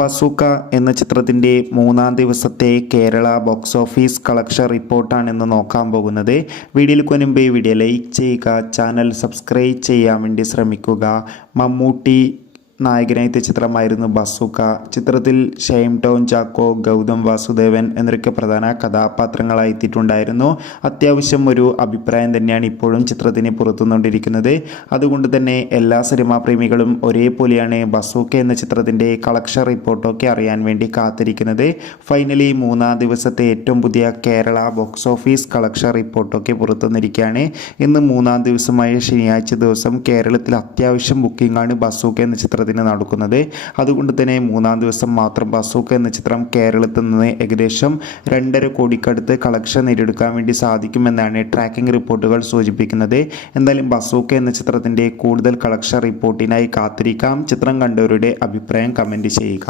Bazooka എന്ന ചിത്രത്തിൻ്റെ മൂന്നാം ദിവസത്തെ കേരള ബോക്സ് ഓഫീസ് കളക്ഷൻ റിപ്പോർട്ടാണ് ഇന്ന് നോക്കാൻ പോകുന്നത്. വീഡിയോയിൽ മുൻപ് വീഡിയോ ലൈക്ക് ചെയ്യുക, ചാനൽ സബ്സ്ക്രൈബ് ചെയ്യാൻ വേണ്ടി ശ്രമിക്കുക. മമ്മൂട്ടി നായകനായ ചിത്രമായിരുന്നു ബസൂക്ക. ചിത്രത്തിൽ ഷൈൻ ടോം ചാക്കോ, ഗൗതം വാസുദേവൻ എന്നൊക്കെ പ്രധാന കഥാപാത്രങ്ങളായി എത്തിയിട്ടുണ്ടായിരുന്നു. അത്യാവശ്യം ഒരു അഭിപ്രായം തന്നെയാണ് ഇപ്പോഴും ചിത്രത്തിന് പുറത്തുകൊണ്ടിരിക്കുന്നത്. അതുകൊണ്ട് തന്നെ എല്ലാ സിനിമാ പ്രേമികളും ഒരേപോലെയാണ് ബസൂക്ക എന്ന ചിത്രത്തിൻ്റെ കളക്ഷൻ റിപ്പോർട്ടൊക്കെ അറിയാൻ വേണ്ടി കാത്തിരിക്കുന്നത്. ഫൈനലി മൂന്നാം ദിവസത്തെ ഏറ്റവും പുതിയ കേരള ബോക്സ് ഓഫീസ് കളക്ഷൻ റിപ്പോർട്ടൊക്കെ പുറത്തുവന്നിരിക്കുകയാണ്. ഇന്ന് മൂന്നാം ദിവസമായ ശനിയാഴ്ച ദിവസം കേരളത്തിൽ അത്യാവശ്യം ബുക്കിംഗാണ് ബസൂക്ക എന്ന ചിത്രത്തിന് നടക്കുന്നത്. അതുകൊണ്ട് തന്നെ മൂന്നാം ദിവസം മാത്രം ബസൂക്ക എന്ന ചിത്രം കേരളത്തിൽ നിന്ന് ഏകദേശം 2.5 കോടിക്കടുത്ത് കളക്ഷൻ നേടിയെടുക്കാൻ വേണ്ടി സാധിക്കുമെന്നാണ് ട്രാക്കിംഗ് റിപ്പോർട്ടുകൾ സൂചിപ്പിക്കുന്നത്. എന്തായാലും ബസൂക്ക എന്ന ചിത്രത്തിൻ്റെ കൂടുതൽ കളക്ഷൻ റിപ്പോർട്ടിനായി കാത്തിരിക്കാം. ചിത്രം കണ്ടവരുടെ അഭിപ്രായം കമൻറ്റ് ചെയ്യുക.